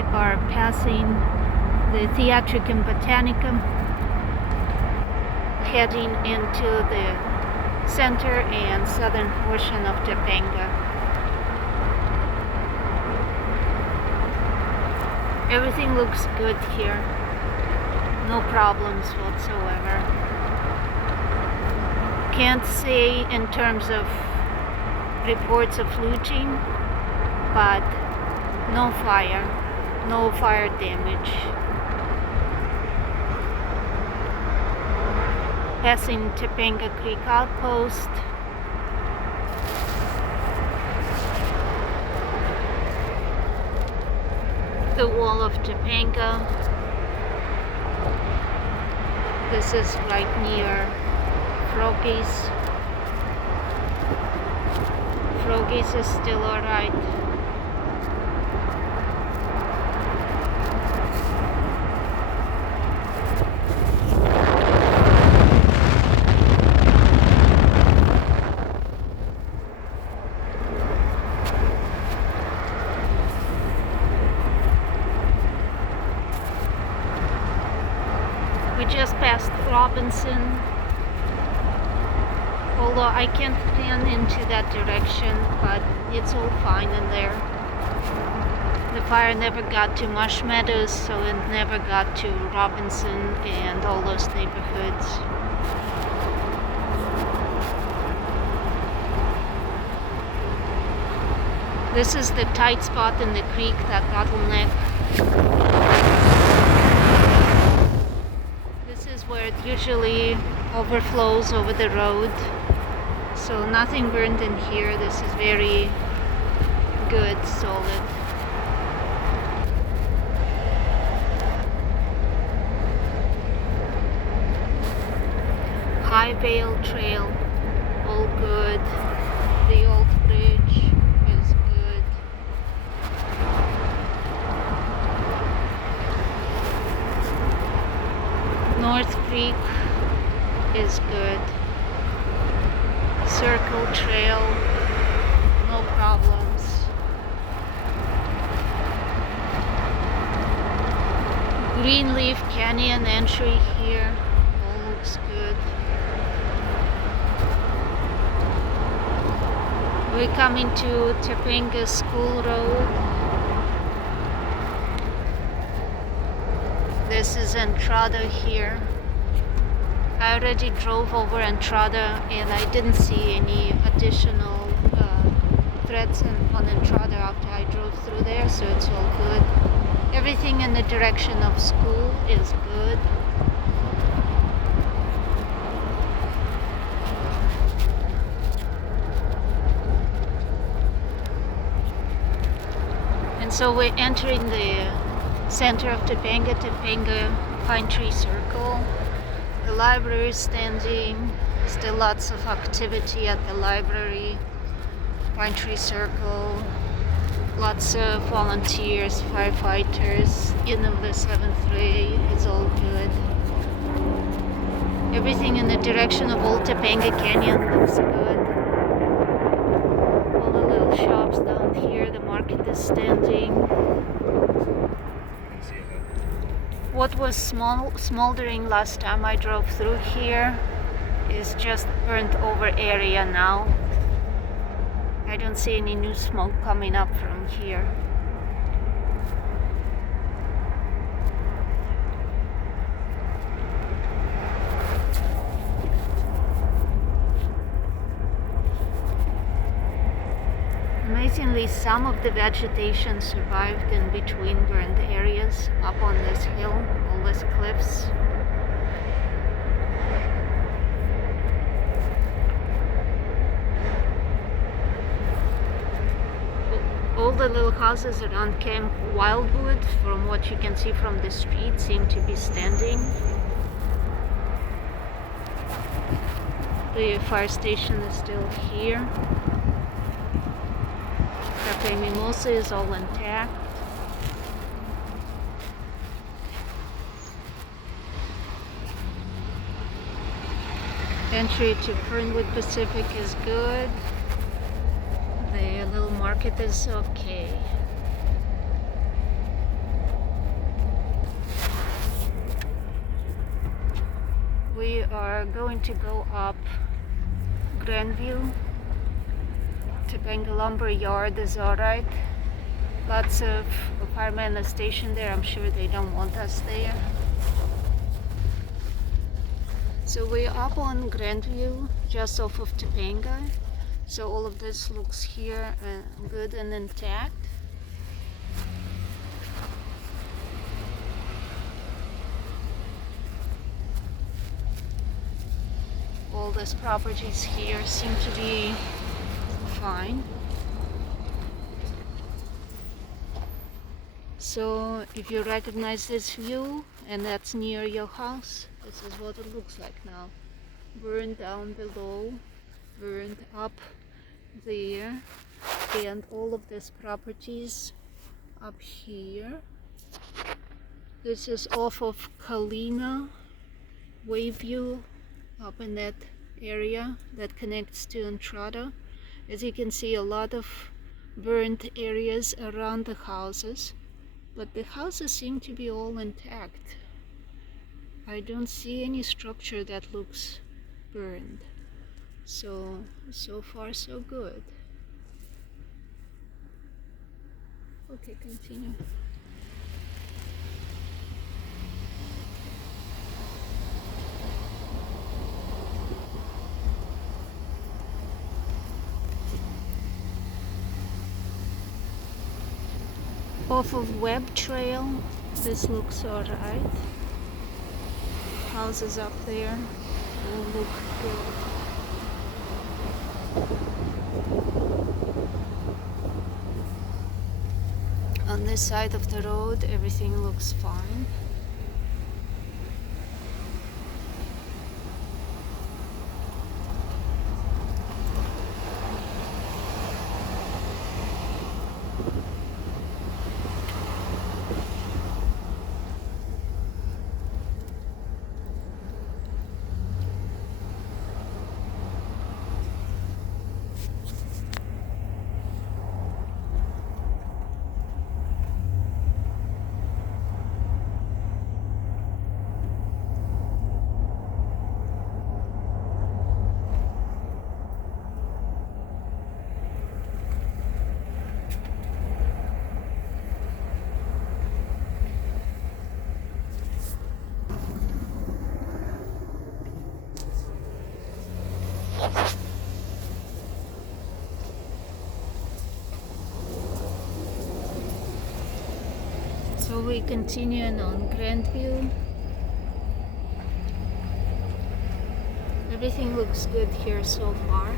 we are passing the Theatricum Botanicum, heading into the center and southern portion of Topanga. Everything looks good here. No problems whatsoever. Can't say in terms of reports of looting, but no fire damage. Passing Topanga Creek Outpost. The wall of Topanga. This is right near Froggies. Froggies is still alright. We just passed Robinson, although I can't pan into that direction, but it's all fine in there. The fire never got to Marsh Meadows, so it never got to Robinson and all those neighborhoods. This is the tight spot in the creek, that bottleneck. Where it usually overflows over the road, so nothing burned in here. This is very good, solid. High Vale Trail, all good. The old bridge is good. North Creek is good. Circle Trail, no problems. Greenleaf Canyon entry here, all looks good. We're coming to Topanga School Road. This is Entrada here. I already drove over Entrada and I didn't see any additional threats on Entrada after I drove through there, so it's all good. Everything in the direction of school is good. And so we're entering the center of Topanga Pine Tree Circle. The library is standing. Still lots of activity at the library. Pine Tree Circle. Lots of volunteers, firefighters. End of the 7th Ray is all good. Everything in the direction of Old Topanga Canyon looks good. All the little shops down here. The market is standing. What was smoldering last time I drove through here is just burnt over area now. I don't see any new smoke coming up from here. Amazingly, some of the vegetation survived in between burned areas up on this hill, all these cliffs. All the little houses around Camp Wildwood, from what you can see from the street, seem to be standing. The fire station is still here. Cafe Mimosa is all intact. Entry to Fernwood Pacific is good. The little market is okay. We are going to go up Grandview. Topanga lumber yard is alright. Lots of firemen are stationed there. I'm sure they don't want us there. So we're up on Grandview, just off of Topanga. So all of this looks here good and intact. All these properties here seem to be fine. So if you recognize this view and that's near your house, this is what it looks like now. Burned down below, burned up there, and all of these properties up here. This is off of Kalina Wayview, up in that area that connects to Entrada. As you can see, a lot of burnt areas around the houses, but the houses seem to be all intact. I don't see any structure that looks burned. So far so good. Okay, continue. Off of Web Trail, this looks alright. Houses up there all look good. On this side of the road, everything looks fine. So we continuing on Grandview. Everything looks good here so far.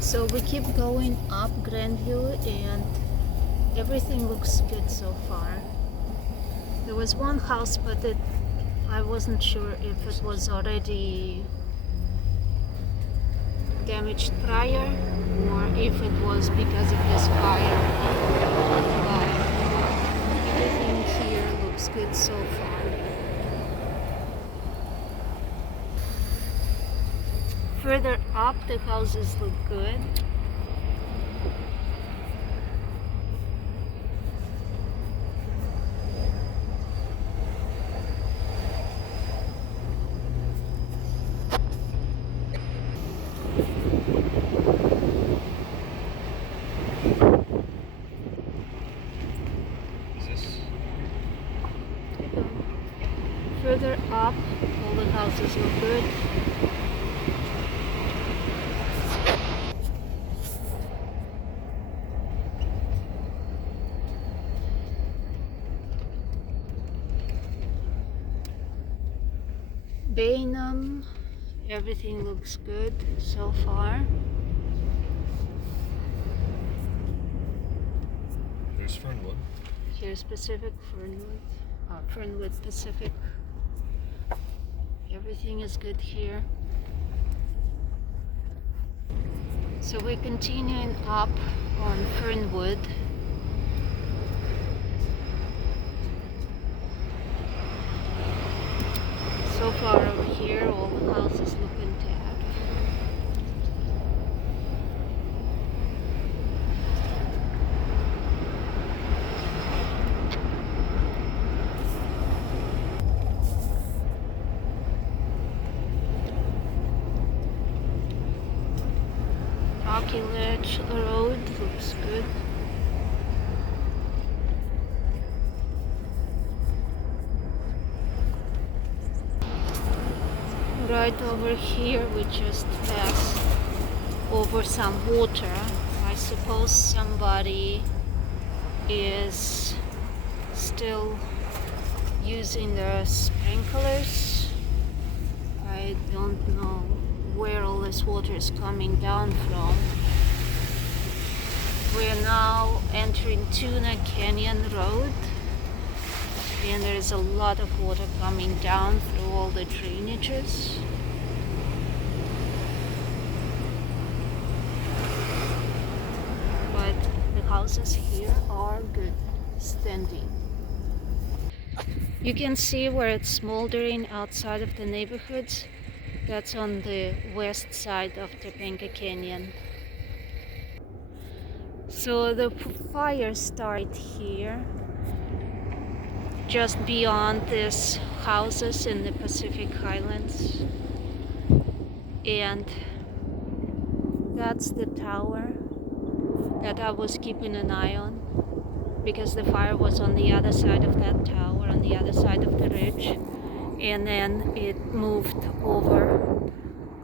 So we keep going up Grandview and everything looks good so far. There was one house, but I wasn't sure if it was already damaged prior or if it was because of this fire. But everything here looks good so far. Further up, the houses look good. Further up, all the houses look good. Bainham, everything looks good so far. There's Fernwood. Here's Pacific Fernwood, Fernwood Pacific. Everything is good here. So we're continuing up on Fernwood. So far over here, all the houses look intact. beach road looks good. Right over here we just passed over some water. I suppose somebody is still using the sprinklers. I don't know where all this water is coming down from. We're now entering Tuna Canyon Road, and there's a lot of water coming down through all the drainages. But the houses here are good standing. You can see where it's smoldering outside of the neighborhoods. That's on the west side of Topanga Canyon. So the fire started here, just beyond these houses in the Pacific Highlands. And that's the tower that I was keeping an eye on, because the fire was on the other side of that tower, on the other side of the ridge. And then it moved over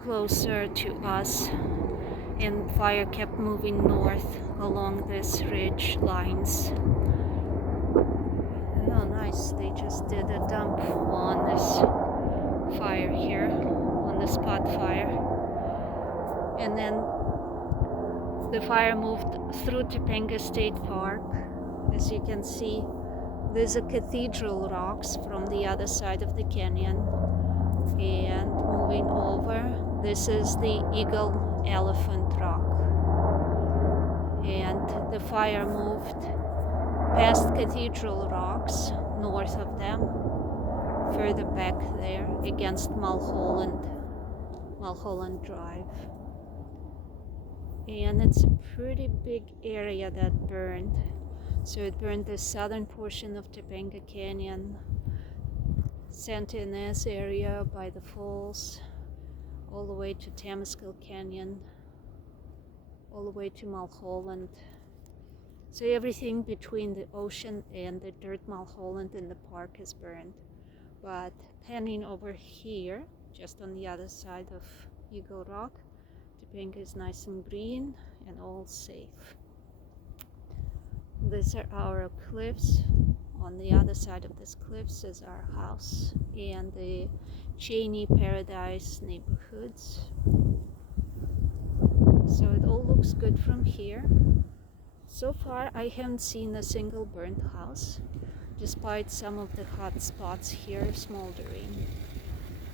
closer to us, and fire kept moving north along this ridge lines. And oh nice, they just did a dump on this fire here, on the spot fire. And then the fire moved through Topanga State Park. As you can see, there's a cathedral rocks from the other side of the canyon. And moving over, this is the Eagle Elephant Rock. And the fire moved past Cathedral Rocks, north of them, further back there against Mulholland Drive. And it's a pretty big area that burned. So it burned the southern portion of Topanga Canyon, Santa Ynez area by the falls, all the way to Temescal Canyon, all the way to Mulholland. So everything between the ocean and the dirt Mulholland in the park is burned. But panning over here, just on the other side of Eagle Rock, Topanga is nice and green and all safe. These are our cliffs. On the other side of these cliffs is our house and the Cheney Paradise neighborhoods. So it all looks good from here. So far I haven't seen a single burnt house, despite some of the hot spots here smoldering.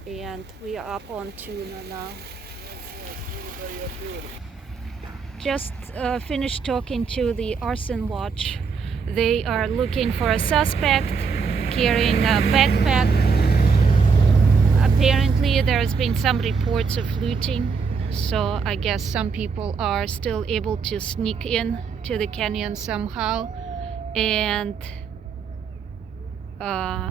And we are up on Tuna now. Just finished talking to the Arson Watch. They are looking for a suspect carrying a backpack. Apparently there's been some reports of looting, so I guess some people are still able to sneak in to the canyon somehow and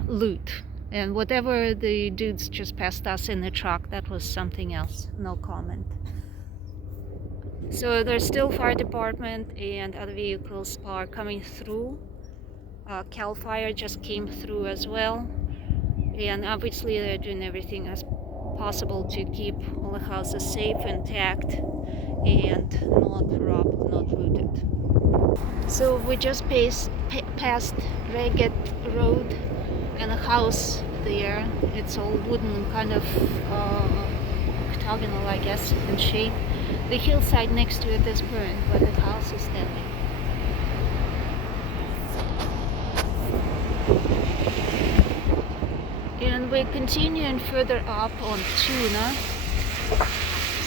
loot. And whatever the dudes just passed us in the truck, that was something else. No comment. So there's still fire department and other vehicles are coming through. Cal Fire just came through as well. And obviously they're doing everything as possible to keep all the houses safe, intact, and not robbed, not looted. So we just passed Ragged Road and a house there. It's all wooden, kind of octagonal, I guess, in shape. The hillside next to it is burned, but the house is standing. And we're continuing further up on Tuna.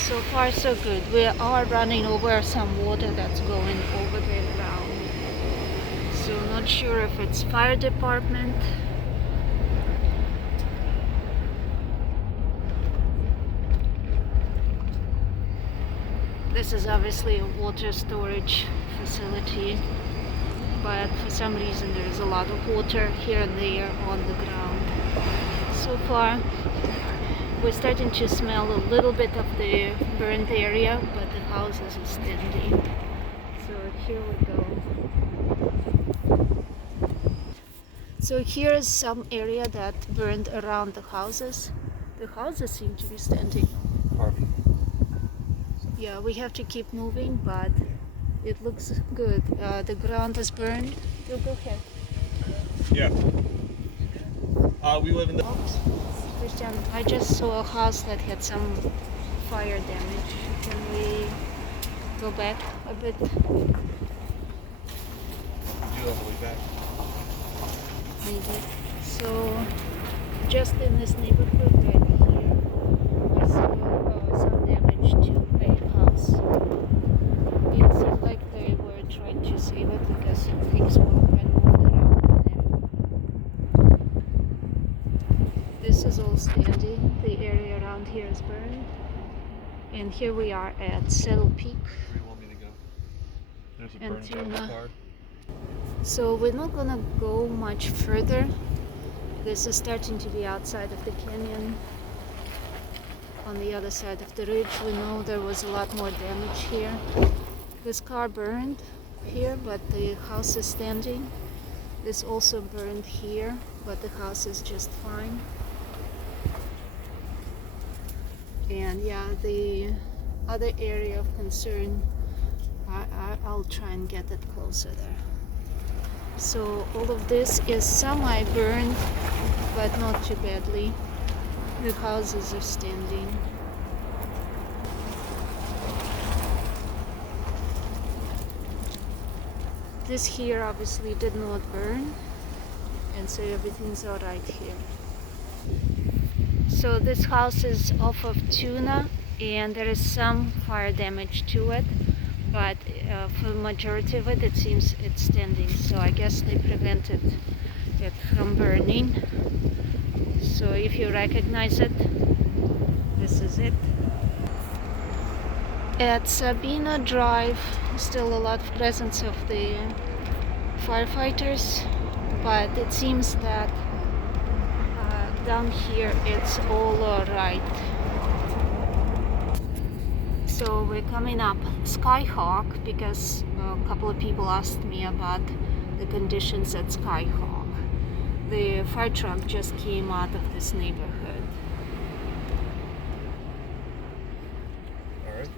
So far so good. We are running over some water that's going over the ground. So not sure if it's fire department. This is obviously a water storage facility, but for some reason there's a lot of water here and there on the ground. So far we're starting to smell a little bit of the burnt area, but the house is standing. here we go. So here is some area that burned around the houses. The houses seem to be standing. Harvey. Yeah, we have to keep moving, but it looks good. The ground is burned. You go ahead. Yeah. We live in the. Oops. Christian, I just saw a house that had some fire damage. Can we go back a bit? Do all the way back. Maybe. So, just in this neighborhood right here, I saw some damage to a house. It seemed like they were trying to save it because things were kind of moved around there. This is all standing. The area around here is burned. And here we are at Saddle Peak. Where do you want me to go? There's a And burned Tuna. down car. So we're not gonna go much further. This is starting to be outside of the canyon. On the other side of the ridge, we know there was a lot more damage here. This car burned here, but the house is standing. This also burned here, but the house is just fine. And yeah, the other area of concern, I'll try and get it closer there. So all of this is semi-burned, but not too badly. The houses are standing. This here obviously did not burn, and so everything's alright here. So this house is off of Tuna, and there is some fire damage to it, but for the majority of it, it seems it's standing. So I guess they prevented it from burning. So if you recognize it, this is it. At Sabina Drive, still a lot of presence of the firefighters, but it seems that down here it's all alright. So we're coming up Skyhawk because a couple of people asked me about the conditions at Skyhawk. The fire truck just came out of this neighborhood. Alright.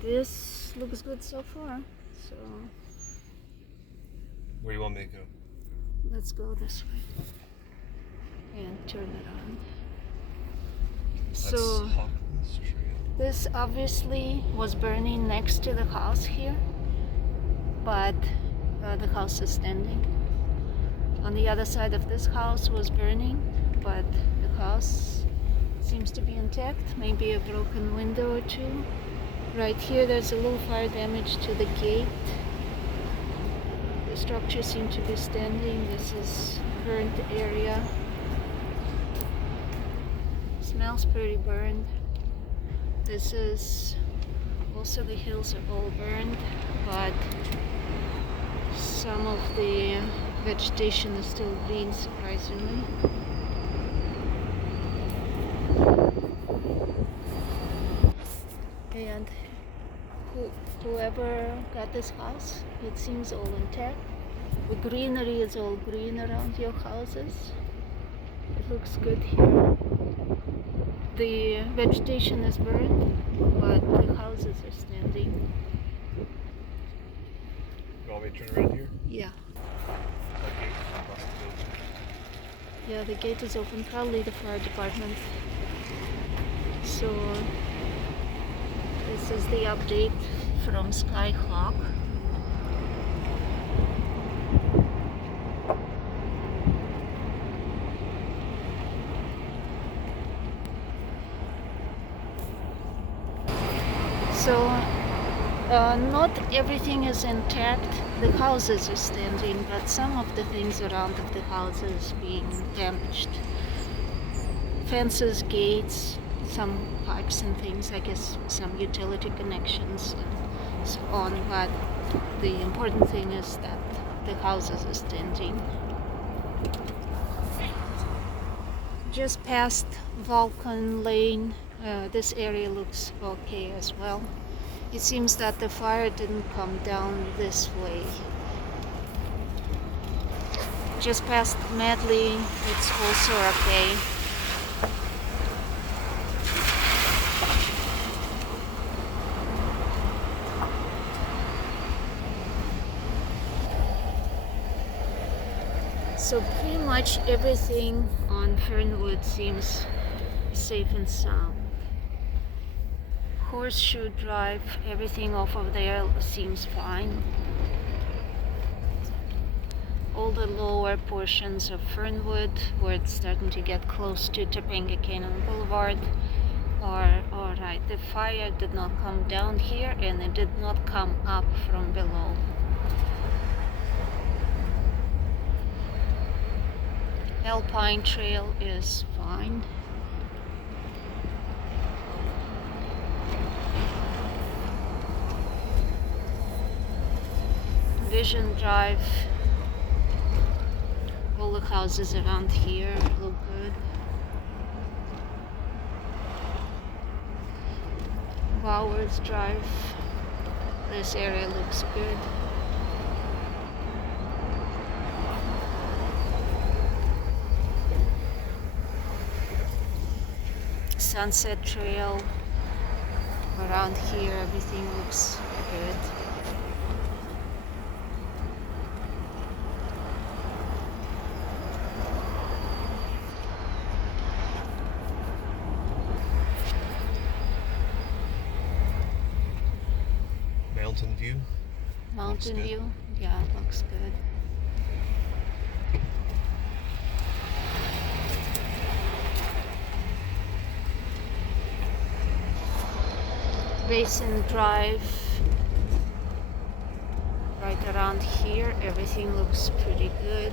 This looks good so far. So Where do you want me to go? let's go this way and turn around. That's So Hawkins Trail. this obviously was burning next to the house here, but the house is standing. On the other side of this house was burning, but the house seems to be intact. Maybe a broken window or two. Right here there's a little fire damage to the gate. The structure seems to be standing. This is burnt area. Smells pretty burned. This is also, the hills are all burned, but some of the vegetation is still green, surprisingly. And whoever got this house, it seems all intact. The greenery is all green around your houses. It looks good here. The vegetation is burned, but the houses are standing. You want me to turn around here? Yeah. Okay. Across the building. Yeah, the gate is open, probably the fire department. So this is the update from Skyhawk. So not everything is intact. The houses are standing, but some of the things around of the houses being damaged. Fences, gates, some pipes and things, I guess some utility connections and so on, but the important thing is that the houses are standing. Just past Vulcan Lane, this area looks okay as well. It seems that the fire didn't come down this way. Just past Medley, it's also okay. So pretty much everything on Fernwood seems safe and sound. Horseshoe Drive, everything off of there seems fine. All the lower portions of Fernwood, where it's starting to get close to Topanga Canyon Boulevard, are alright. The fire did not come down here and it did not come up from below. Alpine Trail is fine. Vision Drive, all the houses around here look good. Bowers Drive, this area looks good. Sunset Trail, around here everything looks good. Mountain View. Mountain View, yeah, looks good. Basin Drive, right around here, everything looks pretty good.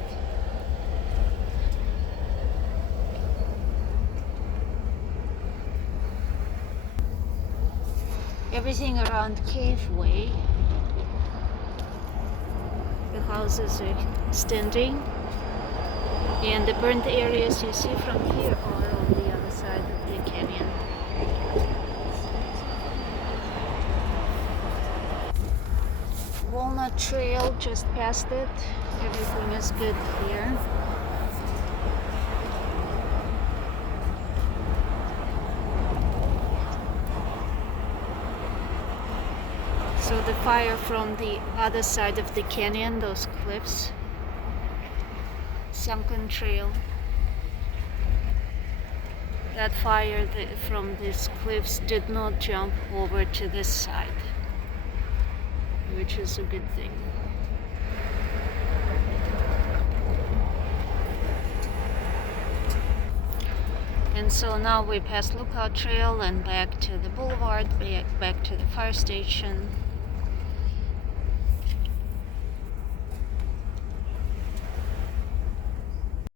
Everything around Caveway, the houses are extending, and the burnt areas you see from here are on the other side of the canyon. Walnut Trail, just past it, everything is good here. So the fire from the other side of the canyon, those cliffs. Sunken Trail. That fire from these cliffs did not jump over to this side, which is a good thing. And so now we pass Lookout Trail and back to the boulevard, back to the fire station.